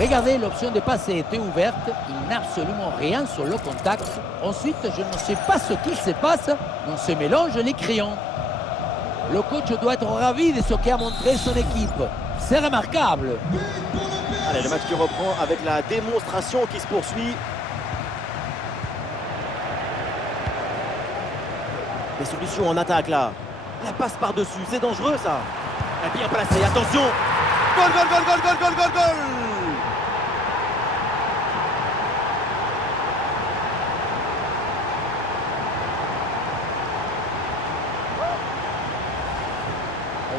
Regardez, l'option de passer était ouverte. Il n'a absolument rien sur le contact. Ensuite, je ne sais pas ce qu'il se passe. On se mélange les crayons. Le coach doit être ravi de ce qu'a montré son équipe. C'est remarquable. Allez, le match qui reprend avec la démonstration qui se poursuit. Des solutions en attaque là. La passe par-dessus, c'est dangereux ça. Bien placé, attention. Goal, goal, goal, goal, goal, goal, goal, goal.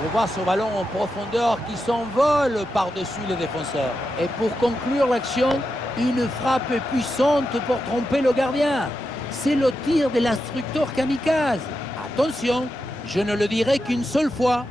On voit ce ballon en profondeur qui s'envole par-dessus les défenseurs. Et pour conclure l'action, une frappe puissante pour tromper le gardien. C'est le tir de l'instructeur kamikaze. Attention, je ne le dirai qu'une seule fois.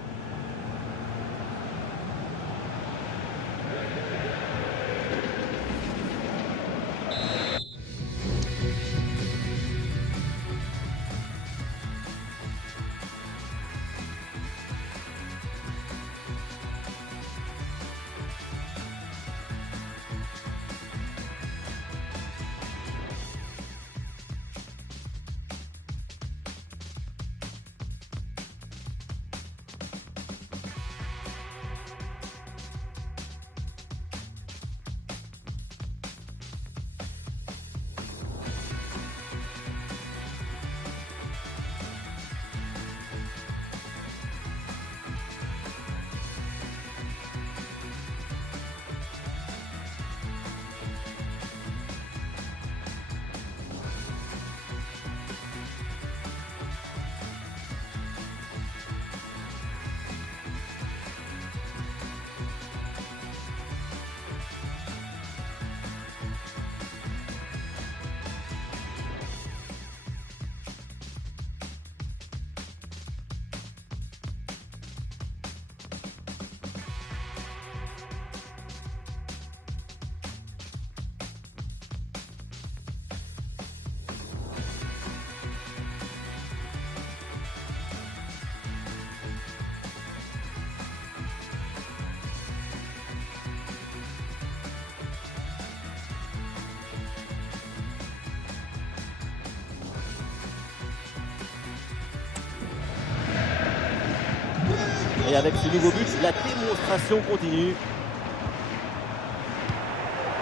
Et avec ce nouveau but, la démonstration continue.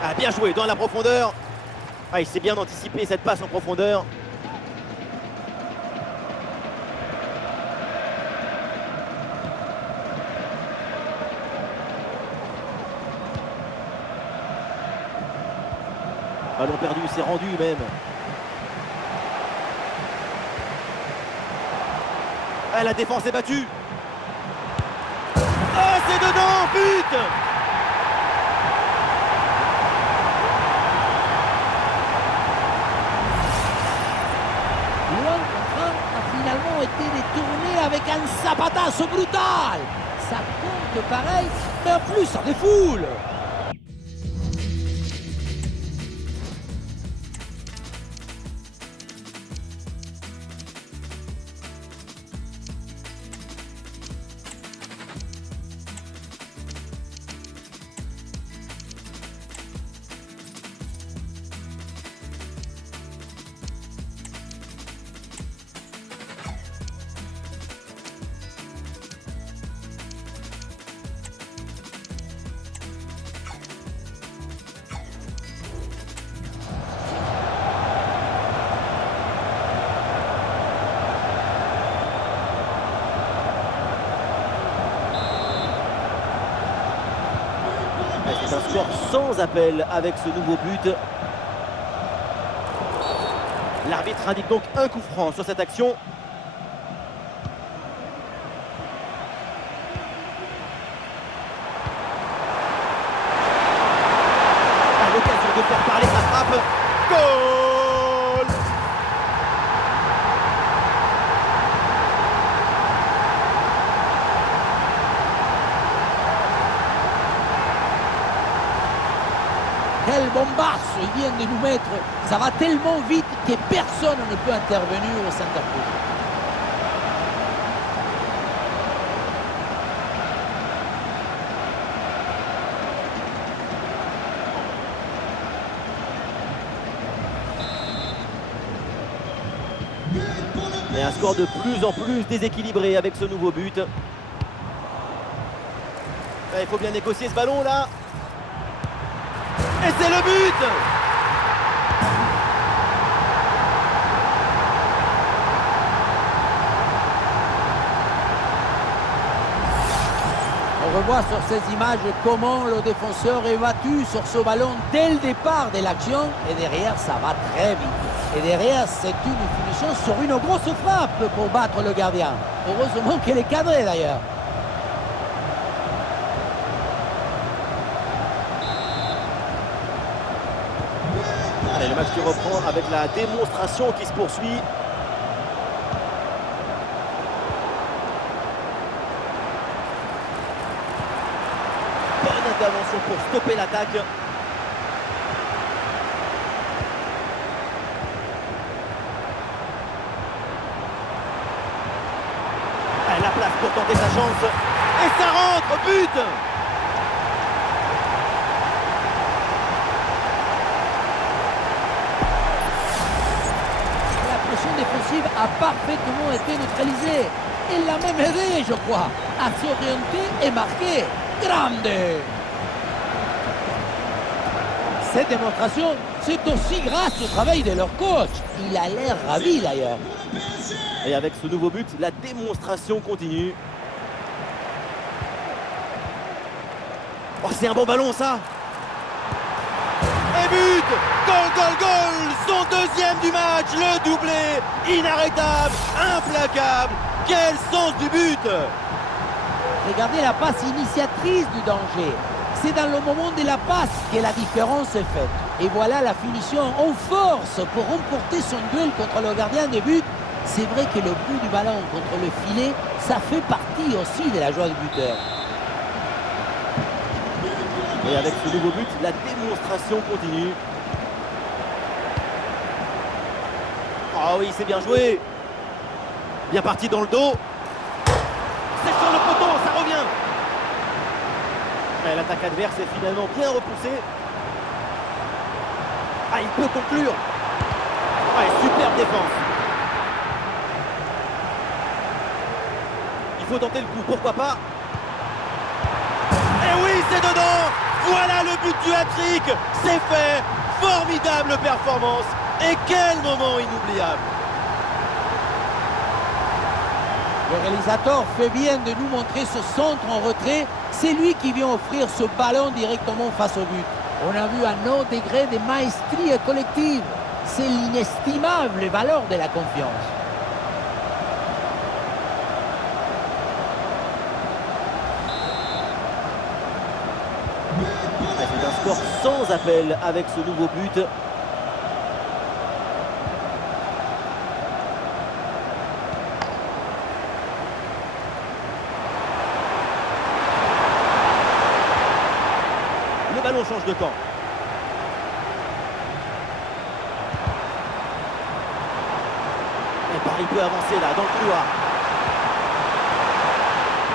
Ah, bien joué dans la profondeur. Ah, il s'est bien anticipé cette passe en profondeur. Ballon perdu, c'est rendu même. Ah, la défense est battue. Ah, c'est dedans, but! Le contre a finalement été détourné avec un zapatazo brutal. Ça compte pareil, mais en plus ça défoule. C'est un score sans appel avec ce nouveau but. L'arbitre indique donc un coup franc sur cette action. À l'occasion de faire parler sa frappe. Goal! Quel bombasso il vient de nous mettre. Ça va tellement vite que personne ne peut intervenir au centre-pivot. Et un score de plus en plus déséquilibré avec ce nouveau but. Il faut bien négocier ce ballon là. Et c'est le but! On revoit sur ces images comment le défenseur est battu sur ce ballon dès le départ de l'action. Et derrière, ça va très vite. Et derrière, c'est une finition sur une grosse frappe pour battre le gardien. Heureusement qu'elle est cadrée d'ailleurs. Allez, le match qui reprend avec la démonstration qui se poursuit. Bonne intervention pour stopper l'attaque. La place pour tenter sa chance. Et ça rentre, but! La pression défensive a parfaitement été neutralisée. Elle l'a même aidé, je crois, à s'orienter et marquer. Grande! Cette démonstration, c'est aussi grâce au travail de leur coach. Il a l'air ravi d'ailleurs. Et avec ce nouveau but, la démonstration continue. Oh, c'est un bon ballon ça! Et but! Goal, goal, goal! Son deuxième du match, le doublé! Inarrêtable, implacable! Quel sens du but! Regardez la passe initiatrice du danger. C'est dans le moment de la passe que la différence est faite. Et voilà la finition en force pour remporter son duel contre le gardien de but. C'est vrai que le bout du ballon contre le filet, ça fait partie aussi de la joie du buteur. Et avec ce nouveau but, la démonstration continue. Oh oui, c'est bien joué. Bien parti dans le dos. C'est sur le poteau, ça revient. Et l'attaque adverse est finalement bien repoussée. Ah, il peut conclure. Ouais, superbe défense. Il faut tenter le coup, pourquoi pas. Et oui, c'est dedans. Voilà le but du hat-trick. C'est fait. Formidable performance. Et quel moment inoubliable. Le réalisateur fait bien de nous montrer ce centre en retrait. C'est lui qui vient offrir ce ballon directement face au but. On a vu un autre degré de maestrie collective. C'est l'inestimable valeur de la confiance. C'est un score sans appel avec ce nouveau but. Le ballon change de camp. Et Paris peut avancer là, dans le couloir.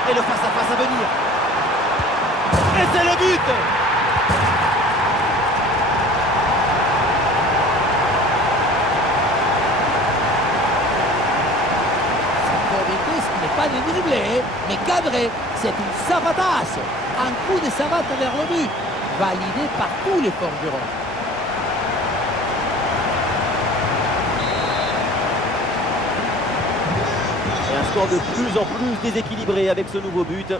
Et le face-à-face à venir. Et c'est le but! Ce n'est pas de dribbler, mais cadré. C'est une savatasse. Un coup de savate vers le but, validé par tous les forgerons. Et un score de plus en plus déséquilibré avec ce nouveau but.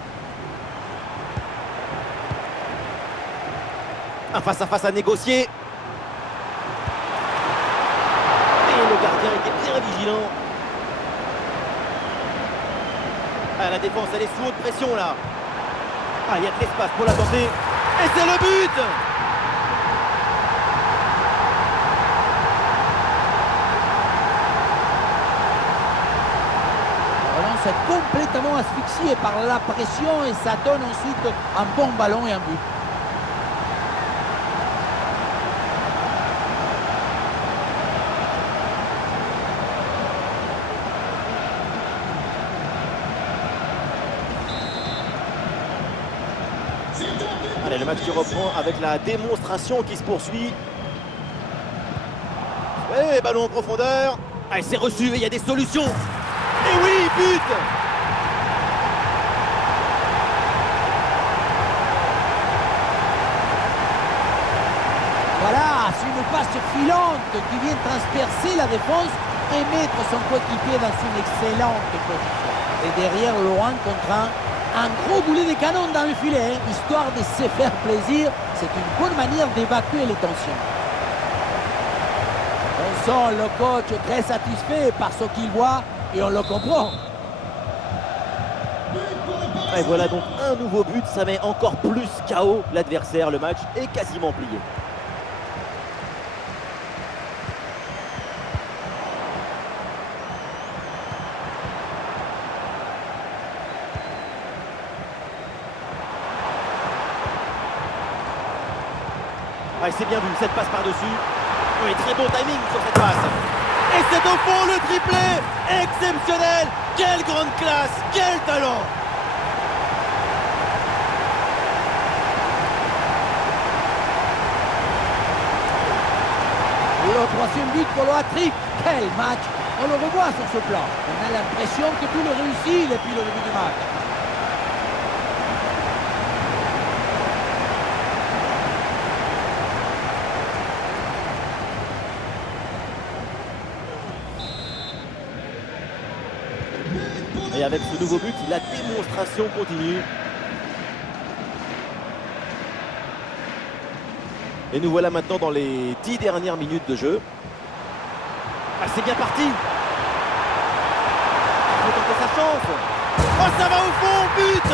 Un face-à-face à négocier. Et le gardien était bien vigilant. Ah, la défense, elle est sous haute pression là. Ah, il y a de l'espace pour la tenter. Et c'est le but! La relance est complètement asphyxiée par la pression et ça donne ensuite un bon ballon et un but. Allez, le match qui reprend avec la démonstration qui se poursuit. Ouais, ballon en profondeur. Allez, c'est reçu et il y a des solutions. Et oui, but! Voilà, c'est une passe filante qui vient transpercer la défense et mettre son coéquipier dans une excellente position. Et derrière, Laurent contre un gros boulet de canon dans le filet, histoire de se faire plaisir. C'est une bonne manière d'évacuer les tensions. On sent le coach très satisfait par ce qu'il voit et on le comprend. Et voilà donc un nouveau but, ça met encore plus KO l'adversaire. Le match est quasiment plié. Ah, c'est bien vu, cette passe par-dessus. Oui, très bon timing sur cette passe. Et c'est au fond le triplé. Exceptionnel. Quelle grande classe, quel talent. Le troisième but pour le hat-trick. Quel match! On le revoit sur ce plan. On a l'impression que tout le réussit depuis le début du match. Et avec ce nouveau but, la démonstration continue. Et nous voilà maintenant dans les 10 dernières minutes de jeu. Ah, c'est bien parti. Il faut tenter sa chance. Oh, ça va au fond, but.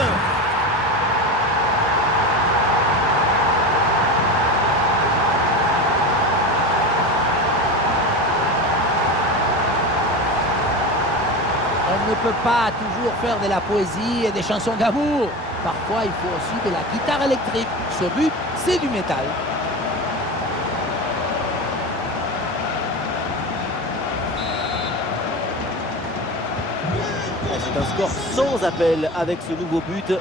On ne peut pas toujours faire de la poésie et des chansons d'amour. Parfois, il faut aussi de la guitare électrique. Ce but, c'est du métal. C'est un score sans appel avec ce nouveau but.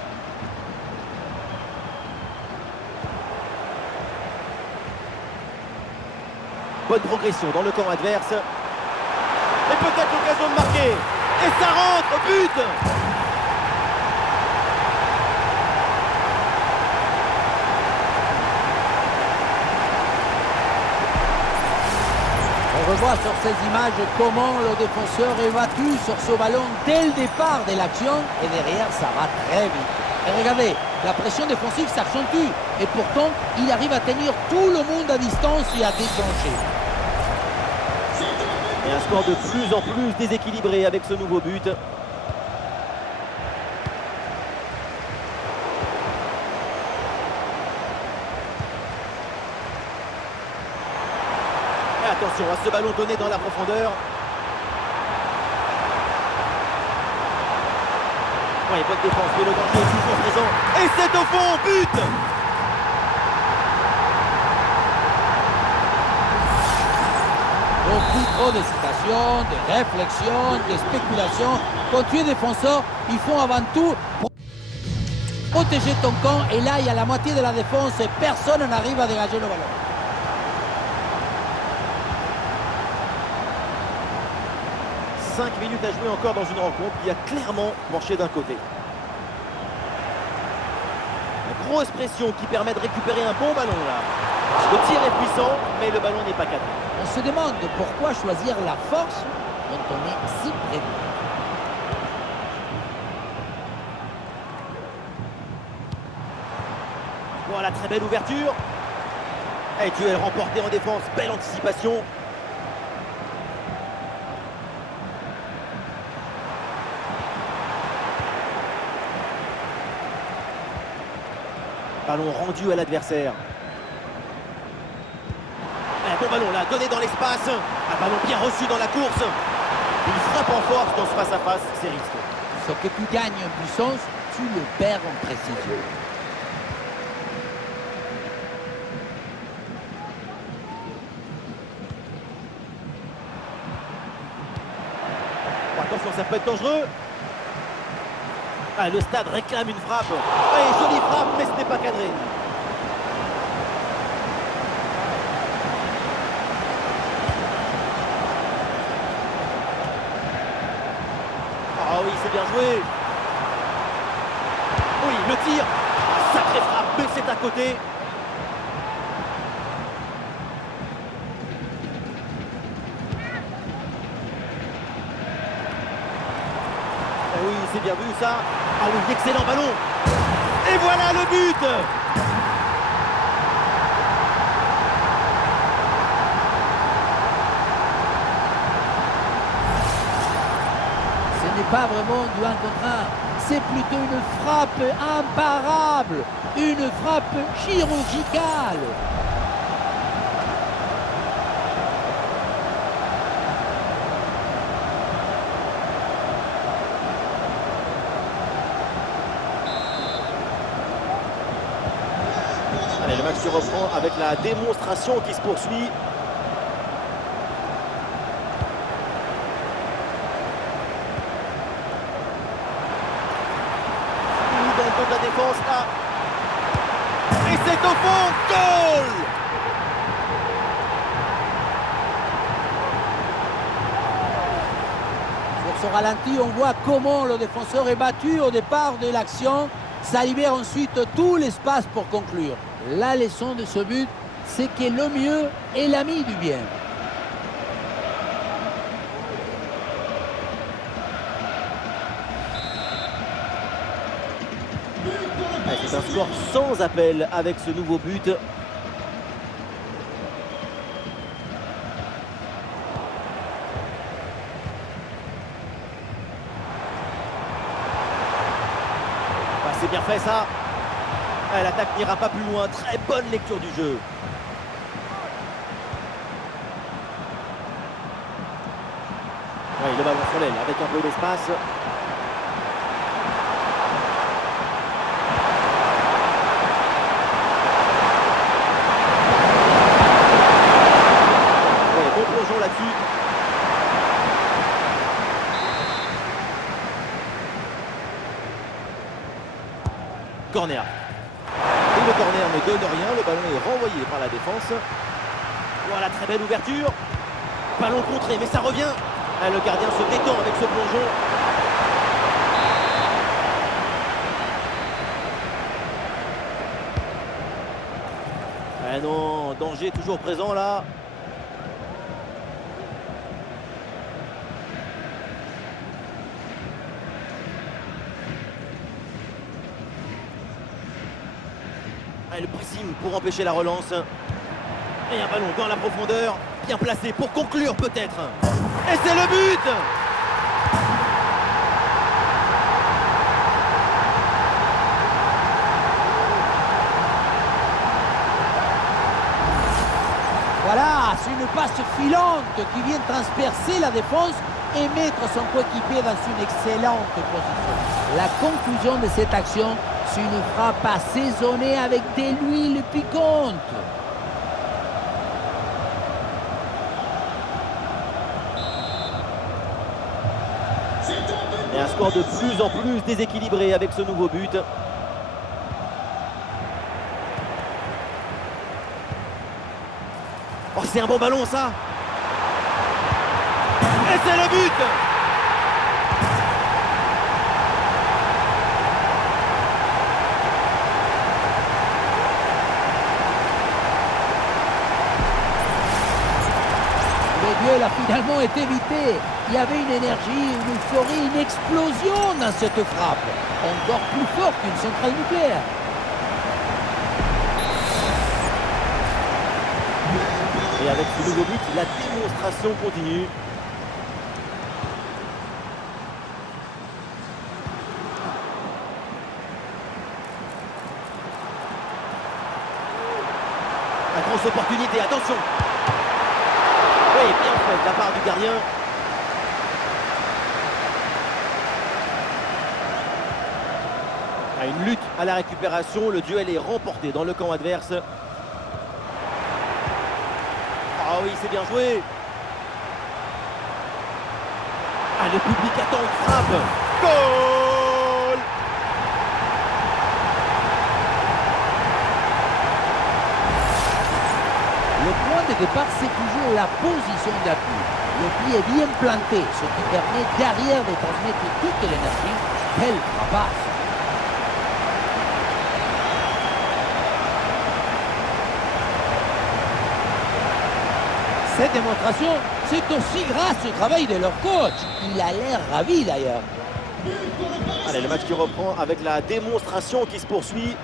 Bonne progression dans le camp adverse. Et peut-être l'occasion de marquer. Et ça rentre, but! On revoit sur ces images comment le défenseur est battu sur ce ballon dès le départ de l'action et derrière ça va très vite. Et regardez, la pression défensive s'accentue et pourtant il arrive à tenir tout le monde à distance et à déclencher. Et un score de plus en plus déséquilibré avec ce nouveau but. Et attention à ce ballon donné dans la profondeur. Oui, bonne défense, mais le danger est toujours présent. Et c'est au fond, but! Beaucoup trop d'hésitation, de réflexion, de spéculation. Quand tu es défenseur, il faut avant tout protéger ton camp. Et là, il y a la moitié de la défense et personne n'arrive à dégager le ballon. « 5 minutes à jouer encore dans une rencontre qui a clairement penché d'un côté. Une grosse pression qui permet de récupérer un bon ballon là. Le tir est puissant, mais le ballon n'est pas cadré. On se demande pourquoi choisir la force quand on est si près. Voilà, très belle ouverture. Et duel remporté en défense, belle anticipation. Ballon rendu à l'adversaire. Un bon ballon là, donné dans l'espace. Un ballon bien reçu dans la course. Une frappe en force dans ce face-à-face, c'est risqué. Ce que tu gagnes en puissance, tu le perds en précision. Oh, attention, ça peut être dangereux. Ah, le stade réclame une frappe. Et jolie frappe, mais ce n'est pas cadré. c'est bien joué. Oui, le tir. Un sacré frappe, mais c'est à côté. Ah oui, c'est bien vu ça. Ah oui, excellent ballon. Et voilà le but. Ce n'est pas vraiment du 1 contre 1, c'est plutôt une frappe imparable, une frappe chirurgicale. Allez, le match se reprend avec la démonstration qui se poursuit. Dans le dos de la défense là. Et c'est au fond, goal! Sur ce ralenti, on voit comment le défenseur est battu au départ de l'action. Ça libère ensuite tout l'espace pour conclure. La leçon de ce but, c'est que le mieux est l'ami du bien. C'est un score sans appel avec ce nouveau but. C'est bien fait ça. L'attaque n'ira pas plus loin. Très bonne lecture du jeu. Oui, le ballon sur l'aile avec un peu d'espace. Bon plongeon là-dessus. Corner. Et le corner ne donne rien, le ballon est renvoyé par la défense. Voilà, très belle ouverture. Ballon contré, mais ça revient. Le gardien se détend avec ce plongeon. Ah non, danger toujours présent là. Le pressing pour empêcher la relance. Et un ballon dans la profondeur. Bien placé pour conclure peut-être. Et c'est le but! Voilà, c'est une passe filante qui vient transpercer la défense et mettre son coéquipier dans une excellente position. La conclusion de cette action, c'est une frappe assaisonnée avec de l'huile piquante. Et un score de plus en plus déséquilibré avec ce nouveau but. Oh, c'est un bon ballon ça. Et c'est le but. Le duel a finalement été évité. Il y avait une énergie, une euphorie, une explosion dans cette frappe. Encore plus forte qu'une centrale nucléaire. Et avec ce nouveau but, la démonstration continue. La grosse opportunité, attention. Oui, bien fait de la part du gardien. Une lutte à la récupération, le duel est remporté dans le camp adverse. Ah oui, c'est bien joué. Ah, le public attend une frappe. Goal! Le point de départ, c'est toujours la position d'appui. Le pied est bien planté, ce qui permet derrière de transmettre toute l'énergie. Quelle frappe! Cette démonstration, c'est aussi grâce au travail de leur coach. Il a l'air ravi d'ailleurs. Allez, le match qui reprend avec la démonstration qui se poursuit.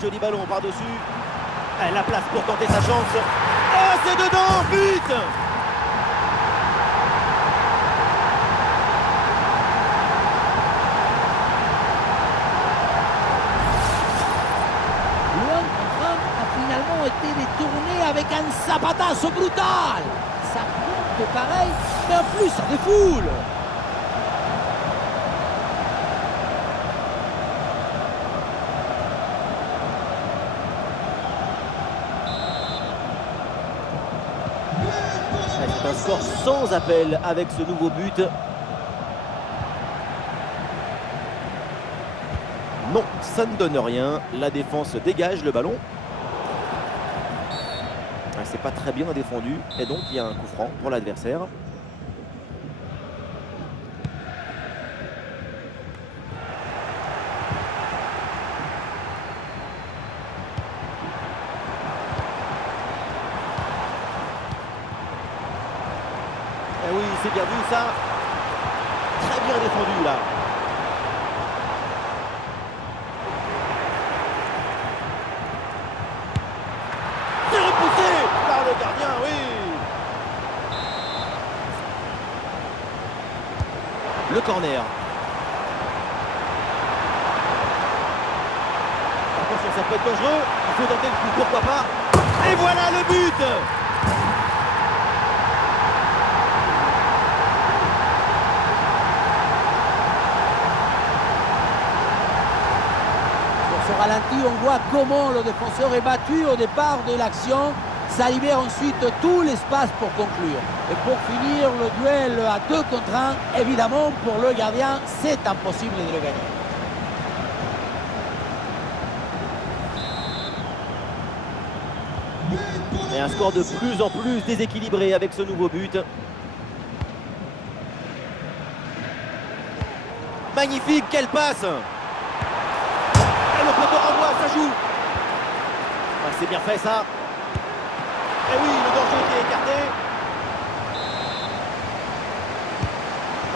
Joli ballon par-dessus. La place pour tenter sa chance. Oh, c'est dedans, but! Luan Contran a finalement été détourné avec un zapatazo brutal. Ça compte pareil, mais en plus ça défoule. C'est un score sans appel avec ce nouveau but. Non, ça ne donne rien. La défense dégage le ballon. C'est pas très bien défendu. Et donc il y a un coup franc pour l'adversaire. Eh oui, c'est bien vu ça. Très bien défendu là. C'est repoussé par le gardien, oui. Le corner. Attention, ça peut être dangereux. Il faut tenter le coup, pourquoi pas. Et voilà le but. Sur ce ralenti, on voit comment le défenseur est battu au départ de l'action. Ça libère ensuite tout l'espace pour conclure. Et pour finir le duel à 2 contre 1, évidemment, pour le gardien, c'est impossible de le gagner. Et un score de plus en plus déséquilibré avec ce nouveau but. Magnifique, quelle passe! Et le poteau renvoie, ça joue! Ah, c'est bien fait ça! Et oui, le danger qui est écarté.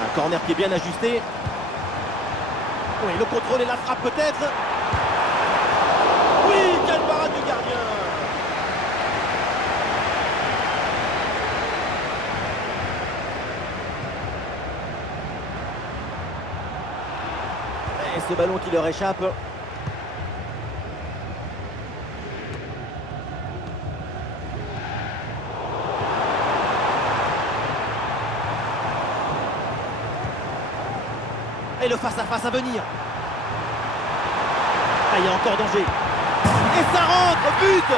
Un corner qui est bien ajusté. Oui, le contrôle et la frappe peut-être. Oui, quelle parade du gardien! Et ce ballon qui leur échappe. Et le face-à-face à venir. Ah, il y a encore danger. Et ça rentre, but!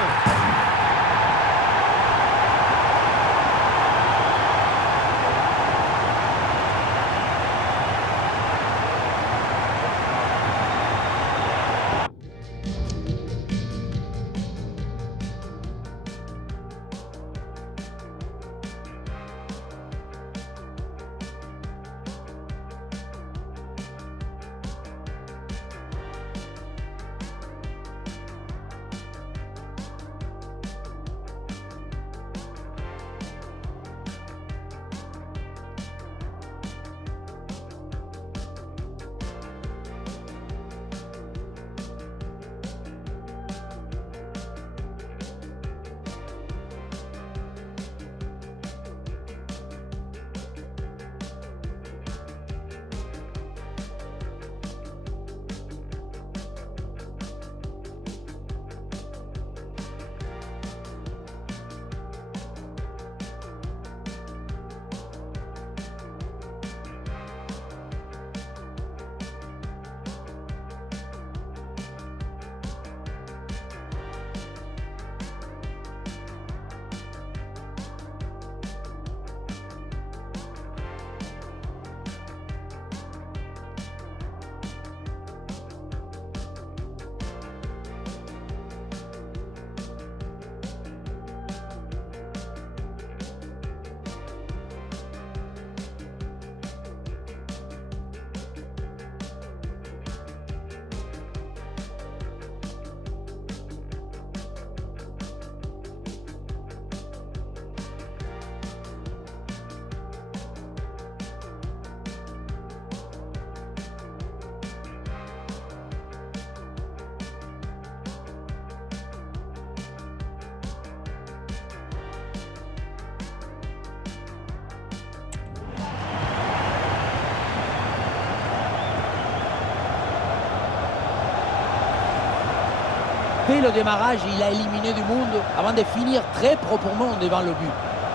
Dès le démarrage, il a éliminé du monde avant de finir très proprement devant le but.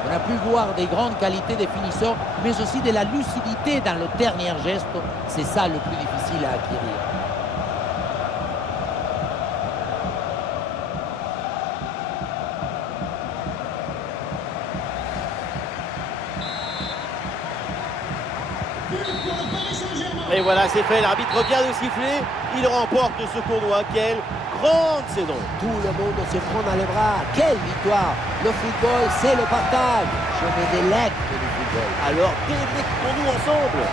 On a pu voir des grandes qualités des finisseurs, mais aussi de la lucidité dans le dernier geste. C'est ça le plus difficile à acquérir. Et voilà, c'est fait, l'arbitre vient de siffler, il remporte ce tournoi. Quelle grande saison! Tout le monde se prend dans les bras. Quelle victoire! Le football, c'est le partage. Je me délecte du football. Alors délectons-nous ensemble!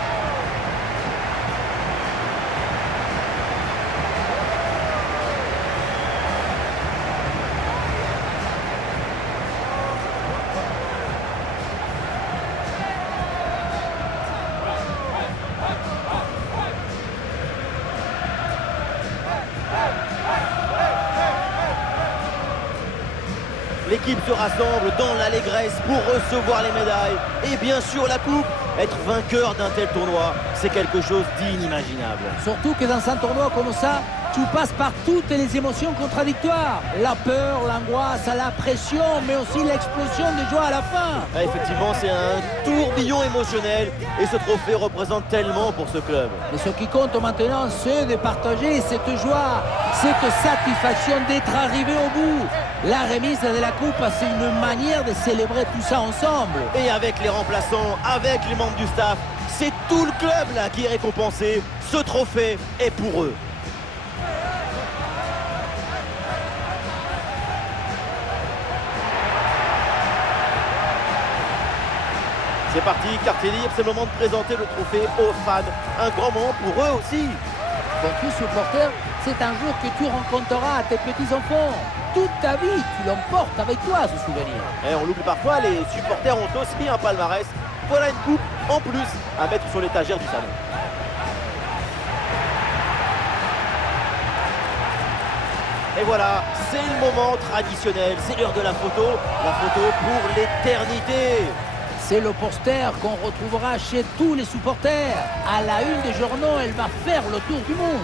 L'équipe se rassemble dans l'allégresse pour recevoir les médailles et bien sûr la coupe. Être vainqueur d'un tel tournoi, c'est quelque chose d'inimaginable. Surtout que dans un tournoi comme ça, tu passes par toutes les émotions contradictoires. La peur, l'angoisse, la pression, mais aussi l'explosion de joie à la fin. Ah, effectivement, c'est un tourbillon émotionnel et ce trophée représente tellement pour ce club. Mais ce qui compte maintenant, c'est de partager cette joie, cette satisfaction d'être arrivé au bout. La remise de la coupe, c'est une manière de célébrer tout ça ensemble. Et avec les remplaçants, avec les membres du staff, c'est tout le club là qui est récompensé. Ce trophée est pour eux. C'est parti, quartier libre, c'est le moment de présenter le trophée aux fans. Un grand moment pour eux aussi. Vaincu supporter, c'est un jour que tu rencontreras à tes petits-enfants. Toute ta vie, tu l'emportes avec toi, ce souvenir. Et on l'oublie parfois, les supporters ont aussi un palmarès. Voilà une coupe en plus à mettre sur l'étagère du salon. Et voilà, c'est le moment traditionnel, c'est l'heure de la photo pour l'éternité. C'est le poster qu'on retrouvera chez tous les supporters. À la une des journaux, elle va faire le tour du monde.